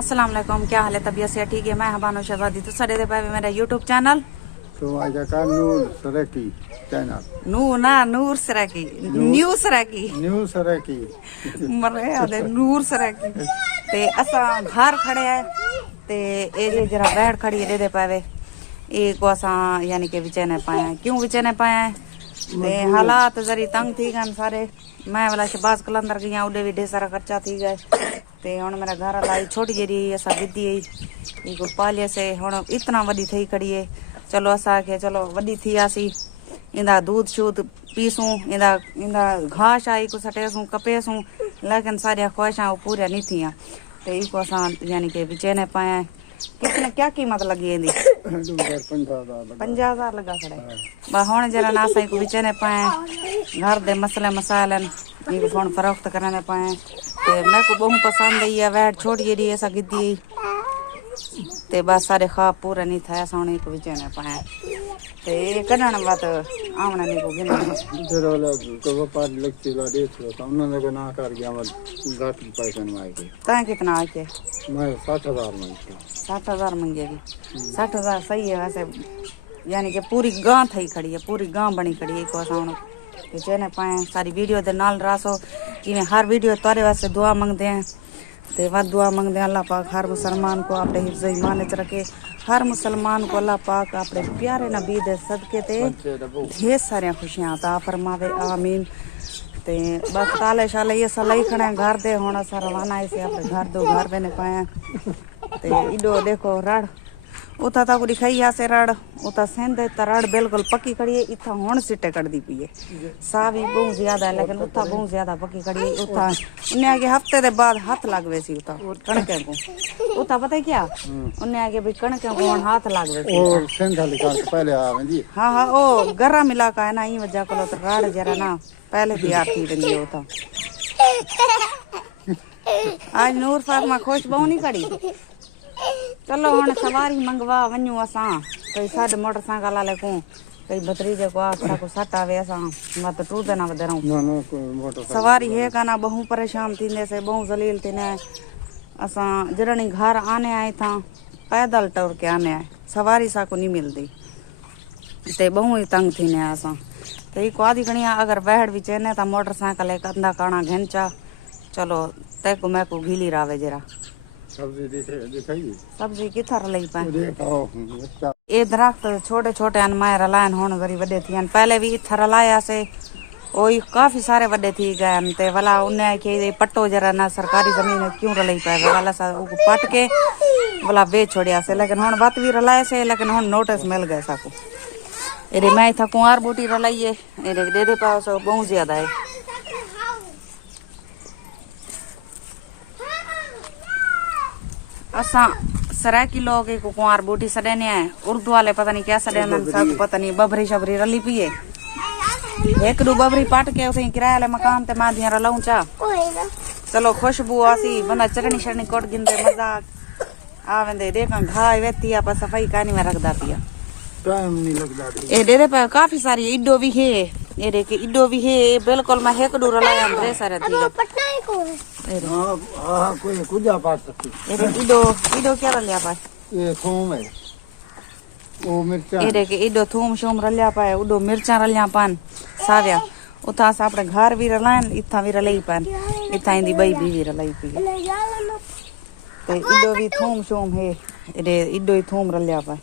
अस्सलाम वालेकुम, क्या हाल है? तबीयत से ठीक है? मैं हबानो शहजादी। तो सरे दे पे मेरा यूट्यूब चैनल तो आजा का नूर सरेकी चैनल नूर सराकी न्यू सराकी न्यू सरेकी मरे आदे नूर सराकी ते असा घर खड़े है ते ए जरा बैठ खड़ी दे पावे ए को असा यानी के विचय ने पाया क्यों विचय ने पाया ते हालात जरी तंग थी गन सारे मैं वाला शहबाज कलंदर गया उडे भी ढेर सारा खर्चा थी गए ते हुन मेरा घर लाई छोटी जेरी असा विदी ई को पाले से हुन इतना वडी थई खड़ी है। चलो असा के चलो वडी थी आसी इंदा दूध शूध पीसूं इंदा घास आई को सटेसूं कपेसूं लेकिन सारी ख्वाहिशां पूरा नहीं थियां ते ई को असा यानी के विचने पाया कितने क्या कीमत लगी इंदी 50,000 लगा खड़े बा हुन जरा ना सही को विचने पाए घर दे मसले मसाइलन ई को फोन फरोख्त करने पाए ते मैं को बहुत पसंद आई है वैट छोड़ी दी ऐसा गिद्दी ते बस सारे ख्वाब पूरा नहीं था सोने को विचने पाए ते कनन बात आमना नहीं को गिना जरा लग को व्यापार लगती ला दे तो उन्होंने को ना कर गया मत घाट पैसे में आई के ता कितना आके मैं 60,000 में 60,000 मंगेगी 60,000 सही है वैसे यानी कि पूरी गांव थई खड़ी है पूरी गांव बनी खड़ी है को साउन विचने पाए सारी वीडियो दे नाल रासो कि मैं हर वीडियो तारे वास्ते दुआ मांगते हैं ते वह दुआ मांगते हैं अल्लाह पाक हर मुसलमान को अपने हिफ्ज़ ईमान च रखे हर मुसलमान को अल्लाह पाक अपने प्यारे नबी दे सदके ते ढेर सारी खुशियां अता फरमावे आमीन ते बस ताले शाले ये सलाई खड़े घर दे हुन असा रवाना से अपने घर दो घर बने पाए ते इडो देखो रड़ उता तक दिखाई आसे रड़ उता सेंदे तरड़ बिल्कुल पक्की खड़ी है इथा हुन सिटे कट दी पई है सा भी बहुत ज्यादा है लेकिन उता बहुत ज्यादा पक्की खड़ी है उता उन्हें आगे हफ्ते दे बाद हाथ लागवे सी उता कणके को उता पता है क्या उन्हें आगे भी कणके को हाथ लागवे सी और सेंधा लिखा पहले आवे जी हां ओ गरम इलाका है ना ई वजह को तो राड़ जरा ना पहले तैयार थी रही होता आज नूर फातिमा खुश बहु नहीं खड़ी चलो हुन सवारी मंगवा वन्यू असा कोई साड मोटरसाइकिल वाले को कोई भतरीजे को आसा को सट आवे असा मत टू देना बदरऊ ना ना मोटर सवारी है काना बहु परेशान थीने से बहु जलील थीने असा जरणी घर आने आए था पैदल टोर के आने आए सवारी सा को नहीं मिलती ते बहु ही तंग थीने असा ते को आदि कणिया अगर बैठ भी चेने ता मोटरसाइकिल एक अंधा काना घेंचा चलो ते को मैं को घीली रावे जरा सब्जी दिखाई सब्जी किथर लई पाए ए दरख्त छोटे छोटे अनमायर लाइन होन गरी वडे थी पहले भी इथर लाया से ओई काफी सारे वडे थी गए ते वाला उन्ने के पट्टो जरा ना सरकारी जमीन क्यों रलई पाए वाला सा पट के वाला बेच छोड़िया से लेकिन हुन बात भी रलाए से लेकिन हुन नोटिस मिल गए साको एरे मैं था कुंवार बूटी रलाइए एरे दे पाओ सो बहुत ज्यादा है असा सराकी लोग एक कुंवार बूटी सड़ेने है उर्दू वाले पता नहीं क्या सड़ेने सब पता नहीं बबरी शबरी रली पिए एक दो बबरी पाट के उसे किराए वाले मकान ते मां दिया रलाऊं चा चलो खुशबू आसी बंदा चटनी शटनी कोट गिनते मजा आवेंदे देखा घाय वेती आप सफाई कानी में रखदा पिया टाइम नहीं लगदा ए दे पे काफी सारी इडो भी है ये देखे इडो भी है बिल्कुल मैं एक दो रलाया ढेर सारे थी हां कोई कुजा पास सकती ये इडो क्या रलिया पाए ये थूम है ओ मिर्चा ये देखे इडो थूम शोम रलिया पाए उडो मिर्चा रलिया पान साव्या उता सा अपने घर भी रलायन इथा भी रलई पान इथा इंदी बई भी रलई पी ते इडो भी थूम शोम है ये इडो ही थूम रलिया पाए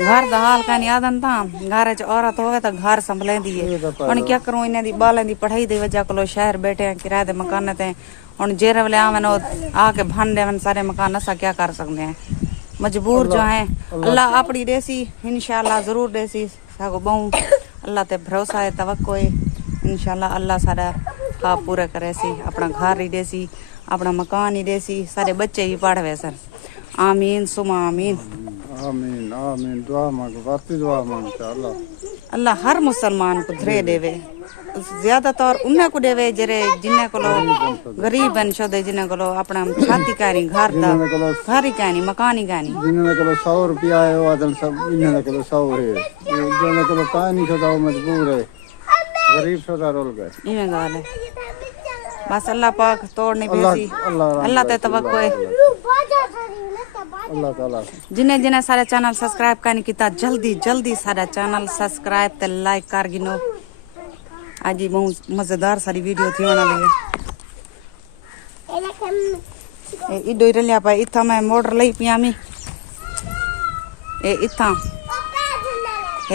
घर दा हाल कानी आदन ता घर च औरत होवे तो घर संभलेंदी है हुन क्या करूं इने दी बालें दी पढ़ाई दे वजह कोलो शहर बैठे हैं किराए दे मकान ते हुन जेरे वाले आवन आके भन देवन सारे मकान असा क्या कर सकते हैं मजबूर जो है अल्लाह अपनी देसी इंशाल्लाह जरूर देसी सागो बहु अल्लाह ते भरोसा है तवक्को है इंशाल्लाह अल्लाह सारा ख्वाब पूरा करे सी अपना घर ही देसी अपना मकान ही देसी सारे बच्चे ही पढ़वे सर आमीन सुमा आमीन आमीन आमीन दुआ मांग वाती दुआ मांगता अल्लाह हर मुसलमान को धरे देवे ज्यादातर उन्हें को देवे जरे जिन्हें को गरीब बन छोदे जिन्हें को अपना छाती कानी घर दा घर ही कानी मकान ही कानी जिन्हें को 100 रुपया है वादन सब इन्हें को 100 है जिन्हें को कानी छोदा मजबूर है गरीब छोदा रोल गए इवें गाल है बस अल्लाह पाक तोड़नी बेसी अल्लाह ते तवक्को है। अल्लाह ताला जिन्हें जिन्हें सारे चैनल सब्सक्राइब करने की जल्दी जल्दी सारा चैनल सब्सक्राइब ते लाइक कर गिनो। आज ही बहुत मजेदार सारी वीडियो थी बना ली इडो ही लिया पाए इतना मैं मोटर ली पिया मी इतना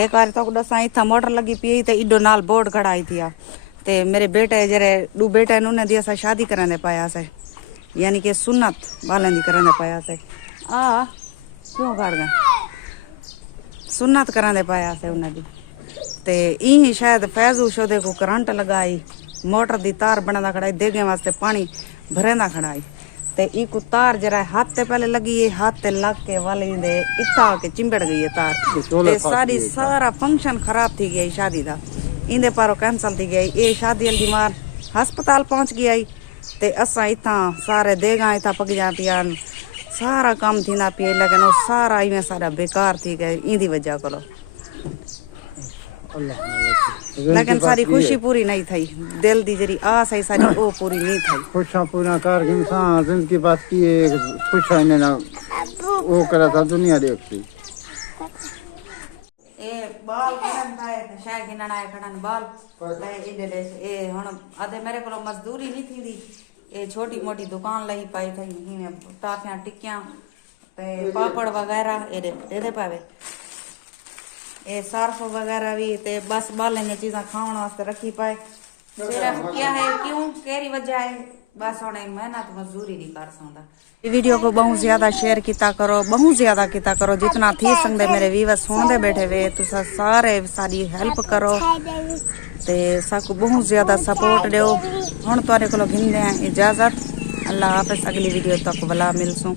एक बार तो दसा इतना मोटर लगी पी तो इडो नाल बोर्ड खड़ाई थी ते मेरे बेटे जरे दू बेटे उन्हें दी असा शादी कराने पाया से यानी कि सुन्नत वाले दी कराने पाया से आ क्यों कर गए सुन्नत कराने पाया से उन्हें दी ते ई शायद फैजू शोदे को करंट लगाई मोटर दी तार बना खड़ाई देगे वास्ते पानी भरेंदा खड़ाई ते ई को तार जरा हाथ ते पहले लगी है हाथ ते लग के वाले दे इतना के चिंबड़ गई है तार ते सारी सारा फंक्शन खराब थी गई शादी दा इंदे पारो कैंसल थी गई ये शादी वाली बीमार हस्पताल पहुंच गई ते असा इतना सारे देगा इतना पक जाती सारा काम थी ना पिए लेकिन वो सारा इवें सारा बेकार थी गए इंदी वजह करो लेकिन सारी खुशी पूरी नहीं थी दिल दी जरी आस है सारी वो पूरी नहीं थी खुशा पूरा कर इंसान जिंदगी बात की खुशा ने ना वो करा था दुनिया देखती ए बाल करन थाए शायद गिनना है खड़न बाल ले इडे ले ए हुन आधे मेरे को मजदूरी नहीं थी दी ए छोटी मोटी दुकान लई पाई थी हिने टाफियां टिक्कियां ते पापड़ वगैरह एदे पावे ए सर्फ वगैरह भी ते बस बाले ने चीज़ा खाने वास्ते रखी पाए सिर्फ क्या है क्यों केरी वजह है बस हुन मेहनत मजदूरी नहीं कर सकता। वीडियो को बहुत ज्यादा शेयर किया करो बहुत ज्यादा किया करो जितना थी सकते मेरे व्यूअर्स सुनते बैठे वे तुसा सारे सारी हेल्प करो ते साकू बहुत ज्यादा सपोर्ट दो हुन तुहाडे कोलों गिनदे हैं इजाजत अल्लाह हाफिज अगली वीडियो तक भला मिलसूं।